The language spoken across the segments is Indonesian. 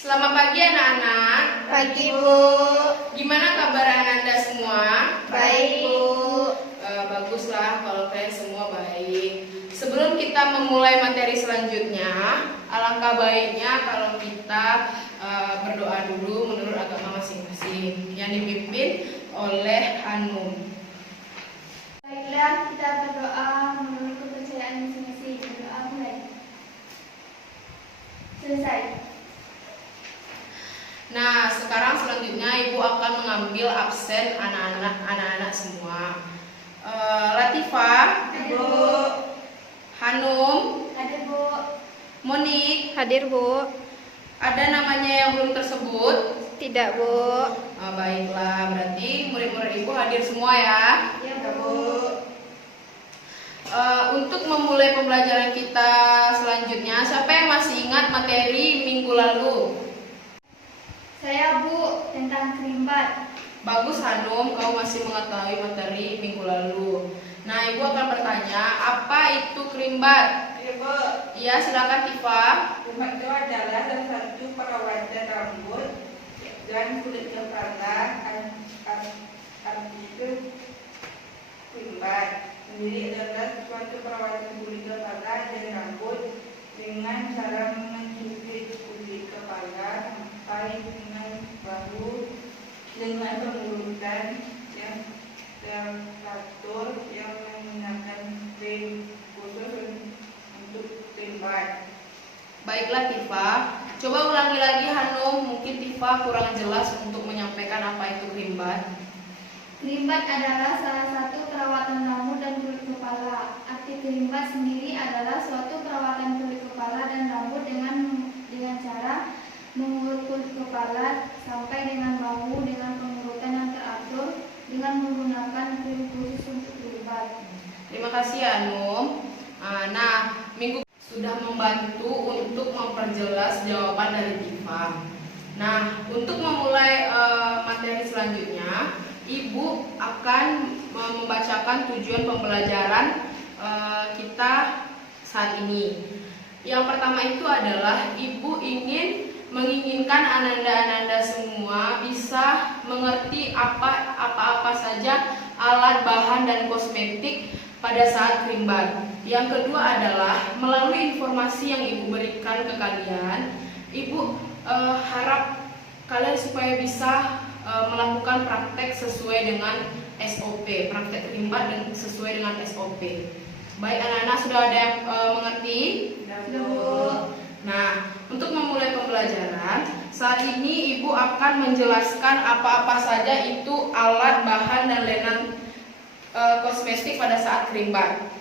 Selamat pagi anak-anak. Pagi, Bu. Gimana kabar Ananda semua? Baik, Bu. Baguslah kalau kalian semua baik. Sebelum kita memulai materi selanjutnya, alangkah baiknya kalau kita berdoa dulu menurut agama masing-masing yang dipimpin oleh Hanum. Baiklah, kita berdoa menurut kepercayaan masing-masing. Berdoa mulai. Selesai. Nah, sekarang selanjutnya Ibu akan mengambil absen anak-anak semua. Latifah, Bu. Hanum, Ada, Bu. Monik, Hadir, Bu. ada namanya yang belum tersebut? Tidak, Bu. Baiklah, berarti murid-murid Ibu hadir semua ya. Ya, Bu. Untuk memulai pembelajaran kita selanjutnya, siapa yang masih ingat materi minggu lalu? Saya, Bu, tentang kerimbat. Bagus Hanum, kamu masih mengetahui materi minggu lalu. Nah, Ibu akan bertanya, apa itu kerimbat? Ibu, Iya, silakan Tifa. kerimbat itu adalah salah satu perawatan rambut dan kulit kepala. Arti itu kerimbat sendiri adalah suatu perawatan kulit kepala dan rambut dengan cara mencuci kulit kepala sampai dengan bahu dengan pengurutan yang teratur yang menggunakan krim khusus untuk kerimbat. Baiklah Tifa, coba ulangi lagi Hanum, mungkin Tifa kurang jelas untuk menyampaikan apa itu kerimbat. Kerimbat adalah salah satu perawatan rambut dan kulit kepala. Arti kerimbat sendiri adalah suatu perawatan kulit kepala dan rambut dengan cara mengurut kulit kepala sampai dengan bahu dengan pengurutan yang teratur dengan menggunakan krim khusus untuk kerimbat. Terima kasih Hanum. Nah, minggu sudah membantu untuk memperjelas jawaban dari Tifa. Nah, untuk memulai materi selanjutnya, Ibu akan membacakan tujuan pembelajaran kita saat ini. Yang pertama itu adalah Ibu menginginkan Ananda-ananda semua bisa mengerti apa-apa saja alat, bahan, dan kosmetik pada saat kerimbat. Yang kedua adalah melalui informasi yang Ibu berikan ke kalian, Ibu harap kalian supaya bisa melakukan praktek sesuai dengan SOP, praktek kerimbat dan sesuai dengan SOP. Baik anak-anak, sudah ada yang mengerti? Sudah, Bu. Nah, untuk memulai pembelajaran, saat ini Ibu akan menjelaskan apa-apa saja itu alat, bahan, dan lenan kosmetik pada saat kerimbat.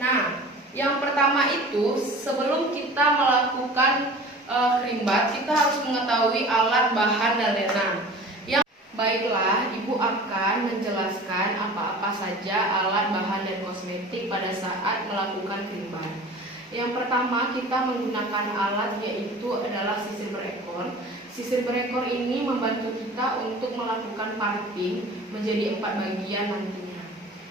Nah, yang pertama itu sebelum kita melakukan kerimbat, kita harus mengetahui alat, bahan, dan lenan. Baiklah, Ibu akan menjelaskan apa-apa saja alat, bahan, dan kosmetik pada saat melakukan kerimbat. Yang pertama, kita menggunakan alat yaitu adalah sisir berekor. Sisir berekor ini membantu kita untuk melakukan parting menjadi 4 bagian nantinya.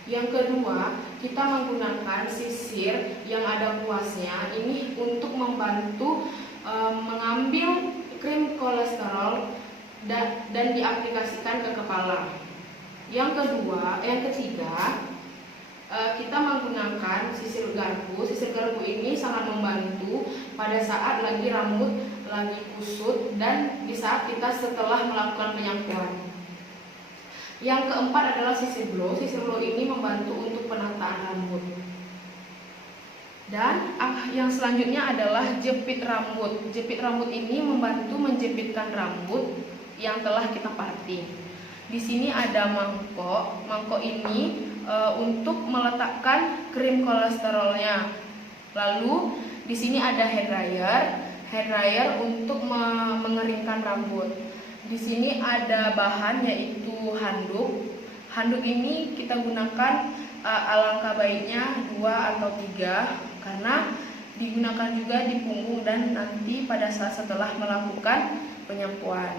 Yang kedua, kita menggunakan sisir yang ada kuasnya ini untuk membantu mengambil krim kolesterol dan diaplikasikan ke kepala. Yang ketiga, kita menggunakan sisir garpu. Sisir garpu ini sangat membantu pada saat rambut lagi kusut dan di saat kita setelah melakukan penyampuan. Yang keempat adalah sisir blow. Sisir blow ini membantu untuk penataan rambut. Dan yang selanjutnya adalah jepit rambut. Jepit rambut ini membantu menjepitkan rambut yang telah kita parting. Di sini ada mangkok. Mangkok ini untuk meletakkan krim kolesterolnya. Lalu di sini ada hair dryer. Hair dryer untuk mengeringkan rambut. Di sini ada bahan yaitu handuk. Handuk ini kita gunakan alangkah baiknya 2 atau 3 karena digunakan juga di punggung dan nanti pada saat setelah melakukan penyampuan.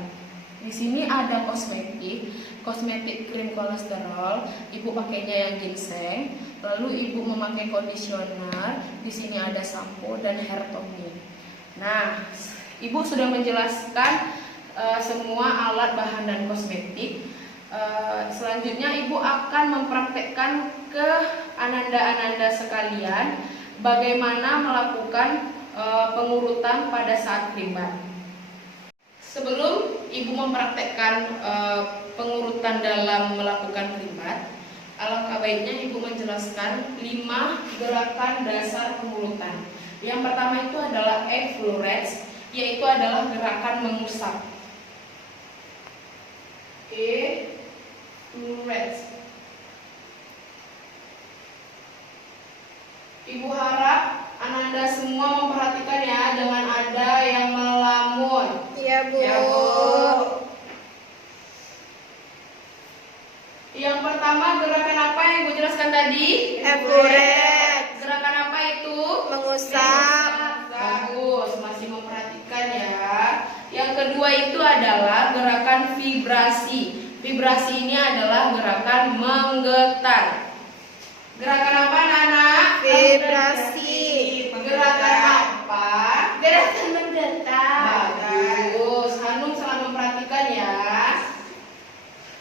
Di sini ada kosmetik krim kolesterol. Ibu pakainya yang ginseng. Lalu ibu memakai conditioner. Di sini ada sampo dan hair tonic. Nah, ibu sudah menjelaskan semua alat, bahan, dan kosmetik. Selanjutnya ibu akan mempraktekkan ke ananda-ananda sekalian bagaimana melakukan pengurutan pada saat kerimbat. Sebelum ibu mempraktekkan pengurutan dalam melakukan kerimbat, alangkah baiknya ibu menjelaskan 5 gerakan dasar pengurutan. Yang pertama itu adalah effleurets, yaitu adalah gerakan mengusap. Effleurets. Ibu harap ananda semua memperhatikan ya, jangan ada yang melamun. Iya, Bu. Ya, Bu. Yang pertama gerakan apa yang ibu jelaskan tadi? Effleurets. Gerakan apa itu? Mengusap. Bagus, masih memperhatikan ya. Yang kedua itu adalah gerakan vibrasi. Vibrasi ini adalah gerakan menggetar. Gerakan apa, Nana? Vibrasi. Gerakan apa? Gerakan menggetar. Bagus, Hanum salah memperhatikan ya.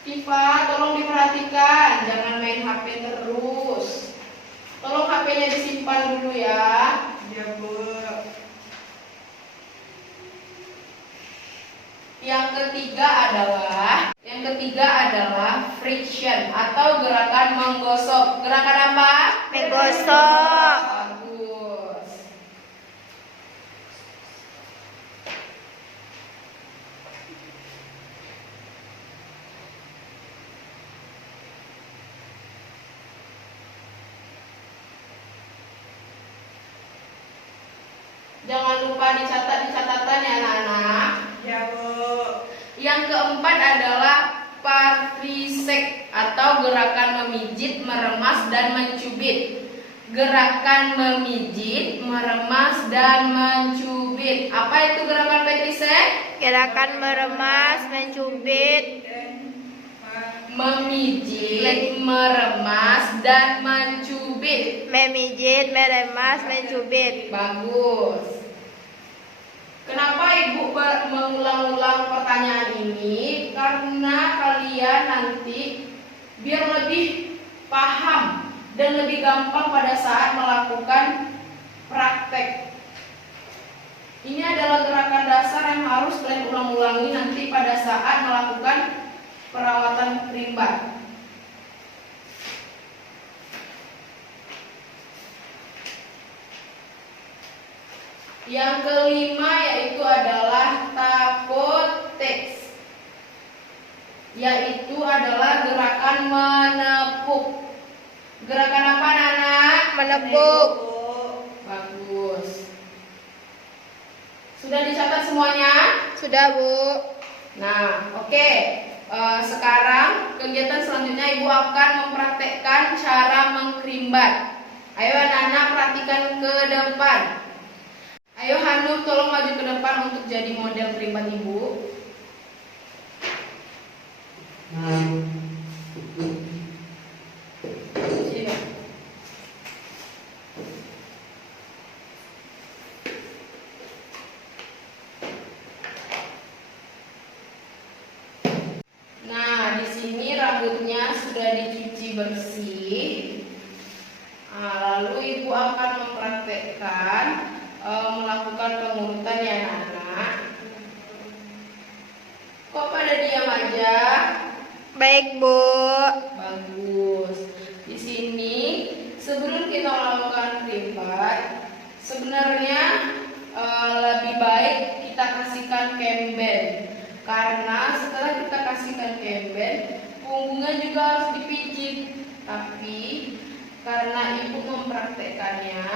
Tifa, tolong diperhatikan, jangan main HP terus. Tolong HP-nya disimpan dulu ya. Ya, Bu. Yang ketiga adalah friction atau gerakan menggosok. Gerakan apa? Menggosok. Bagus. Jangan lupa dicatat di catatan ya, anak-anak. Ya, Bu. Yang keempat adalah partisek atau gerakan memijit, meremas, dan mencubit. Gerakan memijit, meremas, dan mencubit. Apa itu gerakan partisek? Gerakan meremas, mencubit. Memijit, meremas, dan mencubit. Memijit, meremas, mencubit. Bagus. Kenapa ibu mengulang-ulang pertanyaan ini? Karena kalian nanti biar lebih paham dan lebih gampang pada saat melakukan praktek. Ini adalah gerakan dasar yang harus kalian ulang-ulangi nanti pada saat melakukan perawatan kerimbat. Yang kelima yaitu adalah tapoteks, yaitu adalah gerakan menepuk. Gerakan apa, Nana? Menepuk. Bagus. Sudah dicatat semuanya? Sudah, Bu. Nah, oke. Sekarang kegiatan selanjutnya ibu akan mempraktekkan cara mengkerimbat. Ayo anak-anak perhatikan ke depan. Ayo Hanum, tolong maju ke depan untuk jadi model kerimbat ibu. Sini. Nah, di sini rambutnya sudah dicuci bersih. Nah, lalu ibu akan mempraktekkan melakukan pengurutan ya anak-anak. Kok pada diam aja? Baik, Bu. Bagus. Di sini sebelum kita melakukan kerimbat, sebenarnya lebih baik kita kasihkan kemben. Karena setelah kita kasihkan kemben, punggungnya juga harus dipijit. Tapi karena ibu mempraktekannya,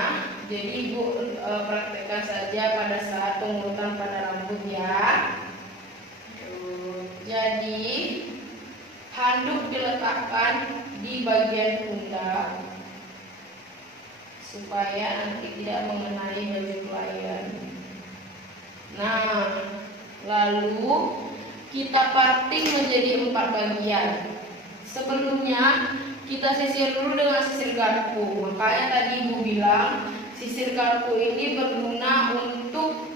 jadi ibu praktekkan saja pada saat pengurutan pada rambut ya. Jadi handuk diletakkan di bagian pundak supaya nanti tidak mengenai baju pelayan. Nah, lalu kita parting menjadi 4 bagian. Sebelumnya kita sisir dulu dengan sisir garpu. Makanya tadi Ibu bilang sisir garpu ini berguna untuk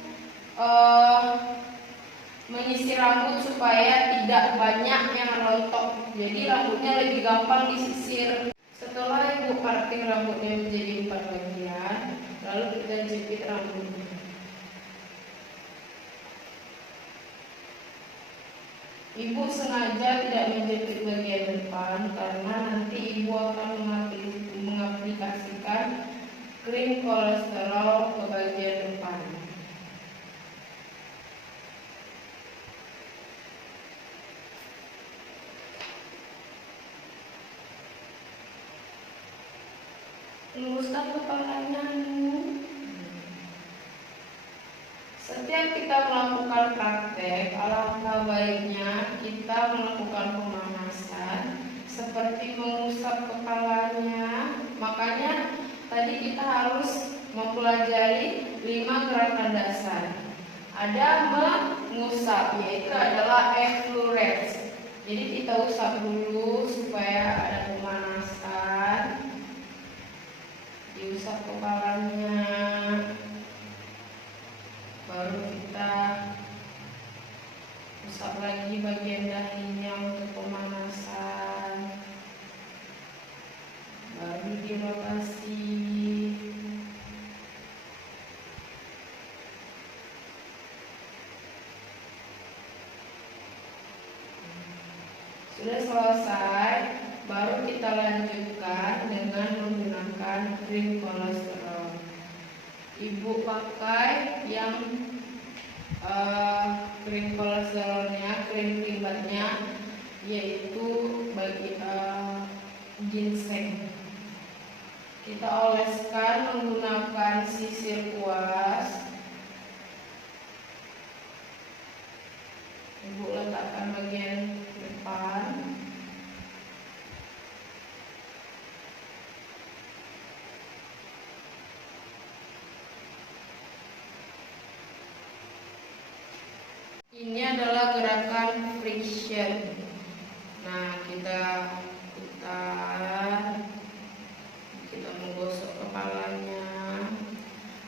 menyisir rambut supaya tidak banyak yang rontok. Jadi rambutnya lebih gampang disisir. Setelah Ibu parting rambutnya menjadi 4 bagian, lalu kita jepit rambutnya. Ibu sengaja tidak menjepit bagian depan karena nanti Ibu akan mengaplikasikan krim kolesterol ke bagian depan. Luruskan kepalanya. Setiap kita melakukan praktek, alangkah baiknya kita melakukan pemanasan seperti mengusap kepalanya. Makanya tadi kita harus mempelajari 5 gerakan dasar. Ada mengusap, yaitu adalah effleurage. Jadi kita usap dulu supaya ada pemanasan. Diusap kepalanya, baru kita usap lagi bagian dahinya untuk pemanasan, baru dirotasi. Sudah selesai, baru kita lanjutkan dengan menggunakan krim kolesterol. Ibu pakai yang krim kolesterolnya, krim krimbatnya, yaitu bagi ginseng. Kita oleskan menggunakan sisir kuas. Ibu letakkan bagian depan. Ini adalah gerakan friction. Nah, kita putar, kita menggosok kepalanya.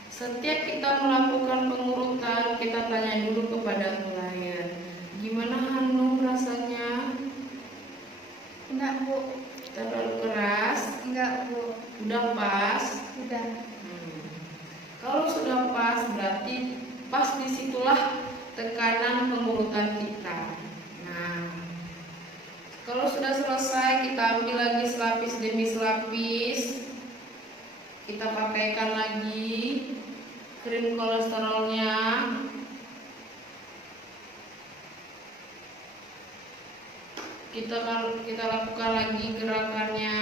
Setiap kita melakukan pengurutan, kita tanya dulu kepada pelayan, gimana Hanum rasanya? Enggak, Bu. Terlalu keras? Enggak, Bu. Udah pas? Udah. Kalau sudah pas, berarti pas disitulah tekanan pengurutan kita. Nah, kalau sudah selesai, kita ambil lagi selapis demi selapis. Kita pakaikan lagi krim kolesterolnya. Kita lakukan lagi gerakannya.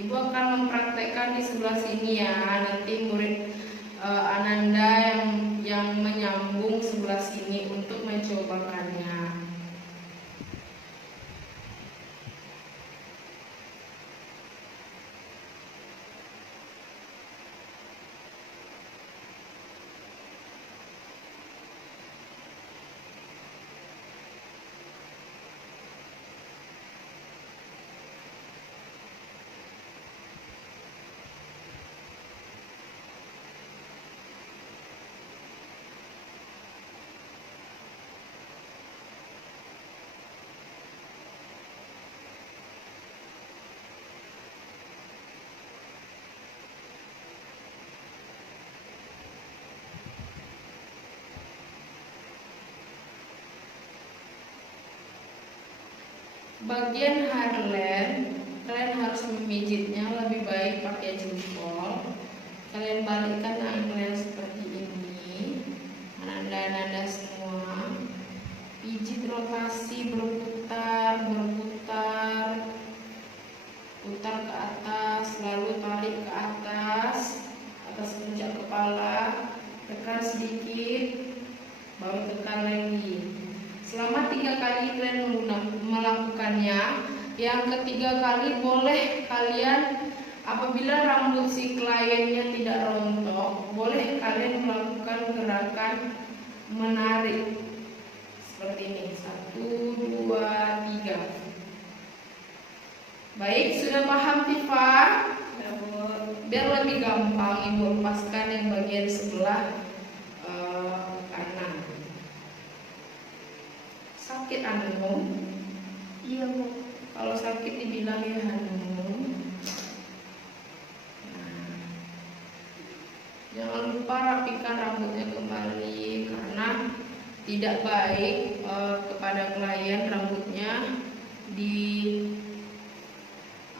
Ibu akan mempraktekkan di sebelah sini ya. Nanti murid Ananda yang menyambung sebelah sini untuk mencobakannya. Bagian hairline, kalian harus memijitnya lebih baik pakai jempol. Kalian balikkan hairline seperti ini, nada-nada semua. Pijit rotasi berputar, putar ke atas, lalu tarik ke atas puncak kepala, tekan sedikit, baru tekan lagi. Selama 3 kali kalian melakukannya, yang ketiga kali boleh kalian, apabila rambut si kliennya tidak rontok, boleh kalian melakukan gerakan menarik seperti ini. 1, 2, 3. Baik, sudah paham Tifa? Biar lebih gampang ibu lepaskan yang bagian sebelah kanan. Sakit Hanum? Iya Bu. Kalau sakit dibilang ya Hanum. Jangan lupa rapikan rambutnya kembali, karena tidak baik kepada klien rambutnya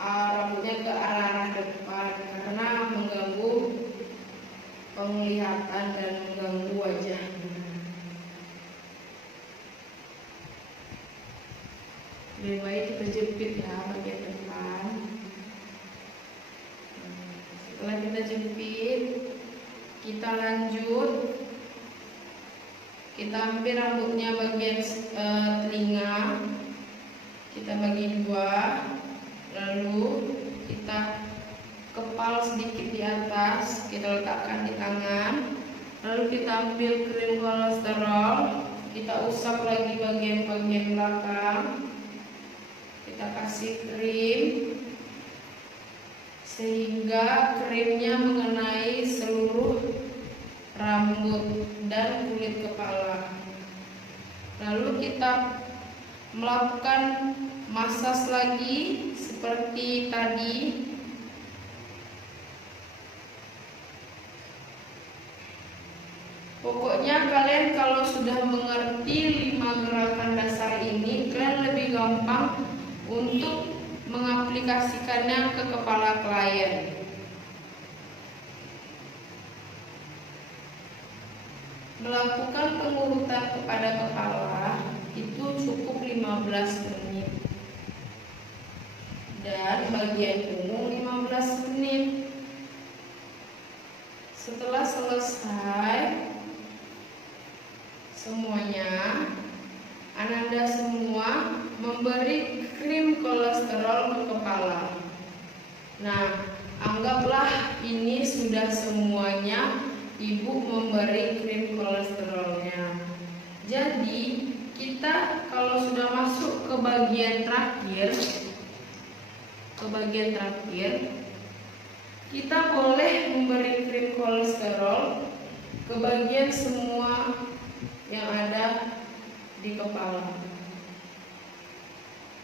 rambutnya ke arah depan, karena mengganggu penglihatan dan mengganggu wajah. Lebih baik kita jepit ya bagian depan. Setelah kita jepit, kita lanjut, kita ambil rambutnya bagian telinga, kita bagi 2, lalu kita kepal sedikit di atas, kita letakkan di tangan, lalu kita ambil krim kolesterol, kita usap lagi bagian-bagian belakang, kita kasih krim sehingga krimnya mengenai seluruh rambut dan kulit kepala. Lalu kita melakukan masas lagi seperti tadi. Pokoknya kalian kalau sudah mengerti 5 gerakan dasar ini, kalian lebih gampang untuk mengaplikasikannya ke kepala klien. Melakukan pengurutan kepada kepala itu cukup 15 menit, dan bagian punggung 15 menit. Setelah selesai semuanya, Ananda semua memberi krim kolesterol ke kepala. Nah, anggaplah ini sudah semuanya ibu memberi krim kolesterolnya. Jadi kita kalau sudah masuk ke bagian terakhir, kita boleh memberi krim kolesterol ke bagian semua yang ada di kepala.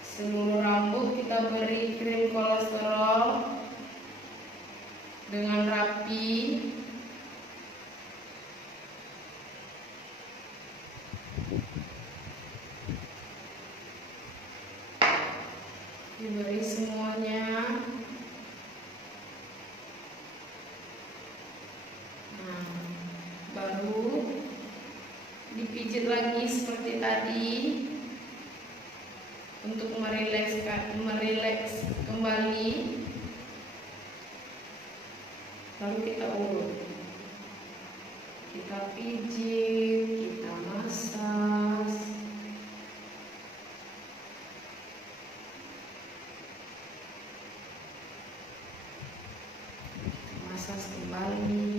Seluruh rambut kita beri krim kolesterol dengan rapi. Diberi semuanya. Nah, baru dipijit lagi seperti tadi untuk merileks kembali. Lalu kita urut, kita pijit, kita masas. Masas kembali.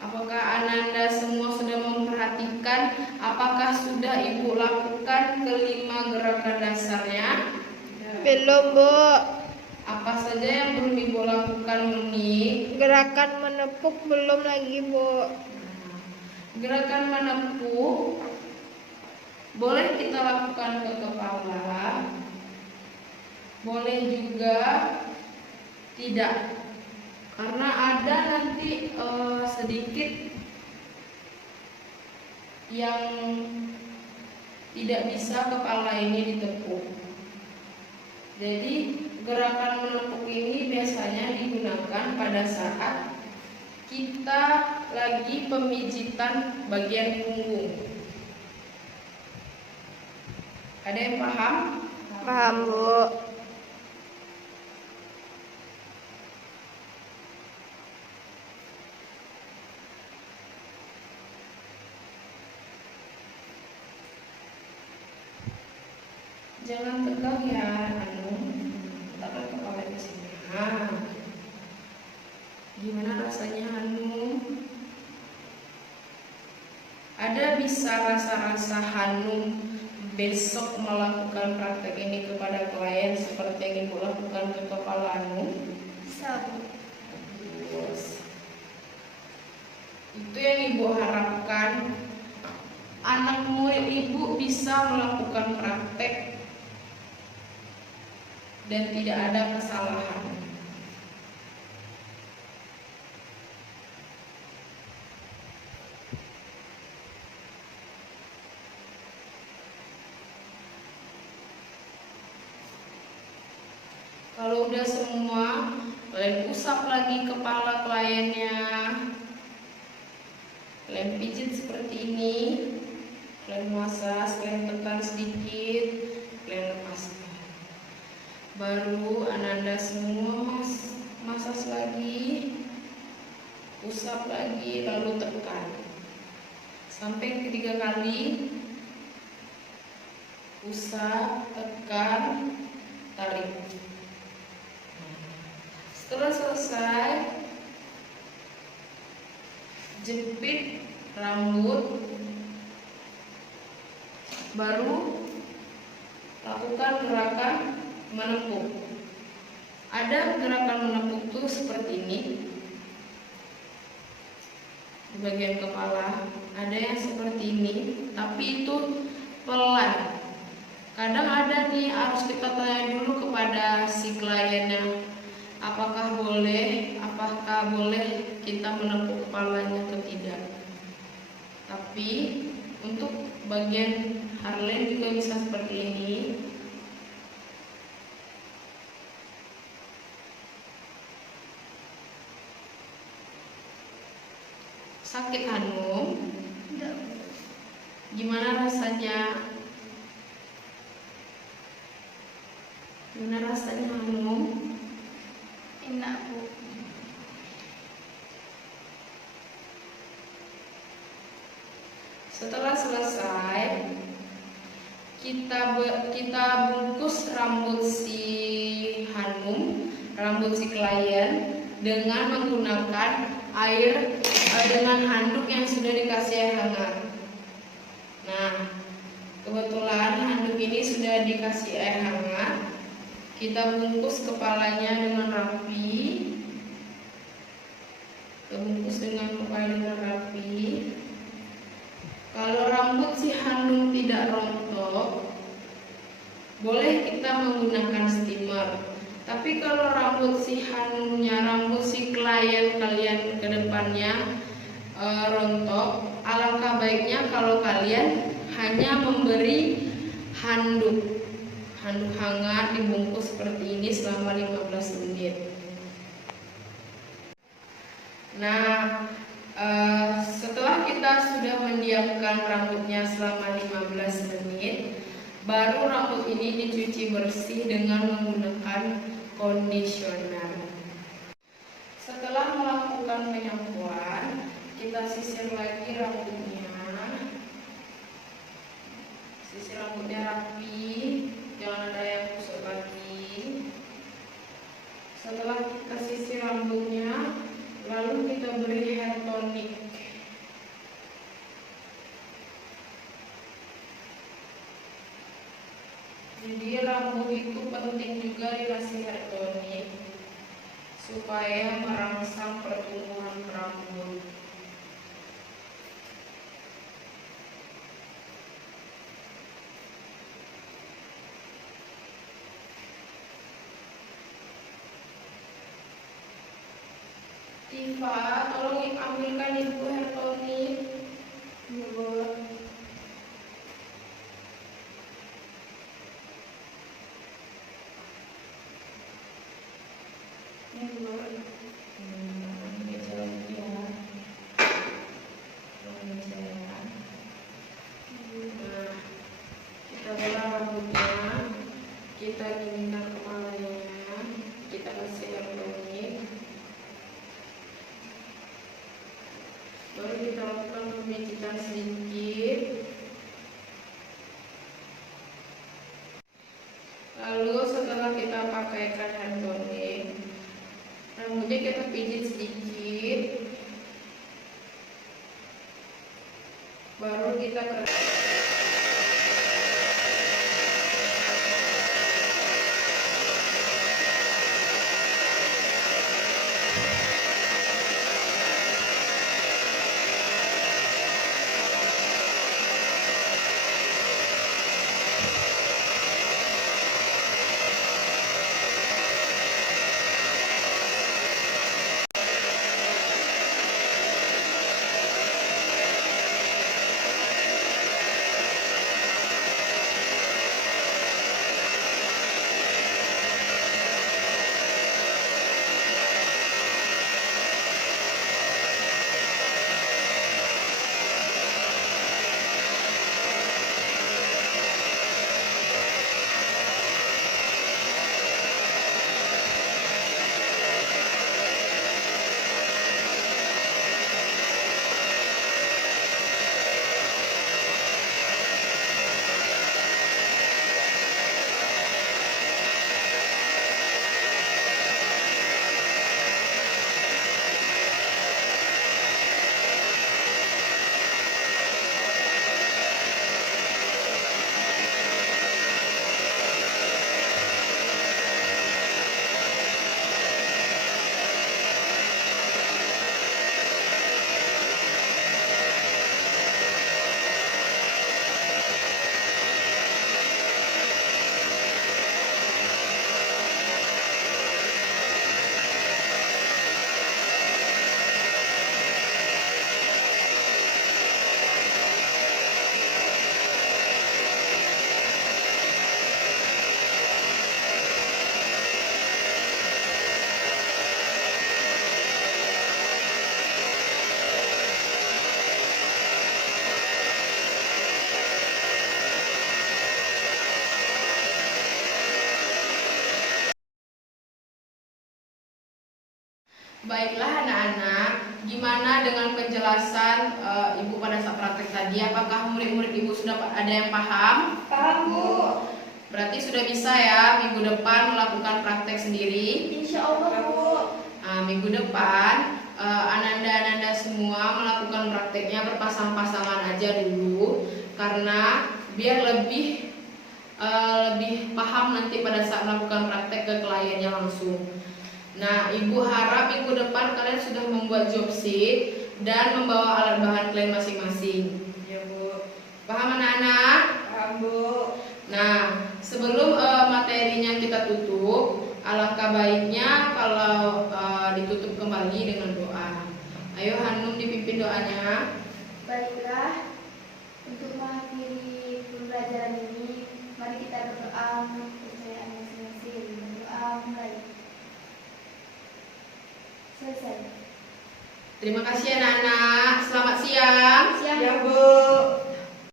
Apakah Ananda semua sudah memperhatikan apakah sudah ibu lakukan ke-5 gerakan dasarnya? Belum, Bu. Apa saja yang belum ibu lakukan, Muni? Gerakan menepuk belum lagi, Bu. Gerakan menepuk boleh kita lakukan ke kepala, boleh juga tidak, karena ada nanti sedikit yang tidak bisa kepala ini ditepuk. Jadi gerakan menepuk ini biasanya digunakan pada saat kita lagi pemijitan bagian punggung. Ada yang paham? Paham, Bu. Jangan tegang ya, taruh kepala di sini. Nah, gimana rasanya Hanum? Ada bisa rasa-rasa Hanum besok melakukan praktek ini kepada klien seperti yang Ibu lakukan ke kepala Hanum? Bisa, Bu. Bagus. Itu yang Ibu harapkan, anak murid Ibu bisa melakukan praktek dan tidak ada kesalahan. Kalau udah semua, kalian usap lagi kepala kliennya, kalian pijit seperti ini, kalian massage, kalian tekan sedikit, kalian lepaskan. Baru Ananda semua massage lagi, usap lagi, lalu tekan sampai ketiga kali. Usap, tekan, tarik. Setelah selesai, jepit rambut, baru lakukan gerakan menepuk. Ada gerakan menepuk tuh seperti ini di bagian kepala, ada yang seperti ini, tapi itu pelan. Kadang ada nih, harus kita tanya dulu kepada si kliennya, apakah boleh kita menepuk kepalanya atau tidak. Tapi untuk bagian Harleen juga bisa seperti ini. Sakit Hanum? Tidak, Bu. Gimana rasanya? Gimana rasanya Hanum? Enak, Bu. Setelah selesai, kita bungkus rambut si Hanum, rambut si klien dengan menggunakan air dengan handuk yang sudah dikasih air hangat. Nah, kebetulan handuk ini sudah dikasih air hangat. Kita bungkus kepalanya dengan rapi. Kita bungkus dengan kepala dengan rapi. Kalau rambut si Hanum tidak rontok, boleh kita menggunakan steamer. Tapi kalau rambut si Hanumnya, rambut si klien kalian ke depannya rontok, alangkah baiknya kalau kalian hanya memberi handuk hangat dibungkus seperti ini selama 15 menit. Nah, setelah kita sudah mendiamkan rambutnya selama 15 menit, baru rambut ini dicuci bersih dengan menggunakan conditioner. Setelah melakukan penyampuan, kita sisir lagi rambutnya. Sisir rambutnya rapi, jangan ada yang kusut lagi. Setelah kita sisir rambutnya, lalu kita beri hair tonic. Jadi rambut itu penting juga dikasih hair tonic supaya merangsang pertumbuhan rambut. Tifa, tolong ambilkan ibu hair tonic. Kita bola rambutnya, kita dinginkan kepalanya, kita kasih air tonic, baru kita lakukan pemicitan sedikit. pakaikan hand toning. Rambutnya kita pijit sedikit, baru kita Baiklah anak-anak, gimana dengan penjelasan Ibu pada saat praktek tadi? Apakah murid-murid Ibu sudah ada yang paham? Paham, Bu. Berarti sudah bisa ya minggu depan melakukan praktek sendiri. Insya Allah, Bu. Nah, minggu depan Ananda-ananda semua melakukan prakteknya berpasang-pasangan aja dulu, karena biar lebih paham nanti pada saat melakukan praktek ke kliennya langsung. Nah, Ibu harap minggu depan kalian sudah membuat job sheet dan membawa alat bahan kalian masing-masing. Ya, Bu. Paham anak-anak? Paham, Bu. Nah, sebelum materinya kita tutup, alangkah baiknya kalau ditutup kembali dengan doa. Ayo Hanum dipimpin doanya. Baiklah, untuk mengakhiri pembelajaran ini, mari kita berdoa menurut kepercayaan masing-masing. Berdoa mulai. Selesai. Terima kasih anak-anak. Selamat siang. Siang. Ya, Bu.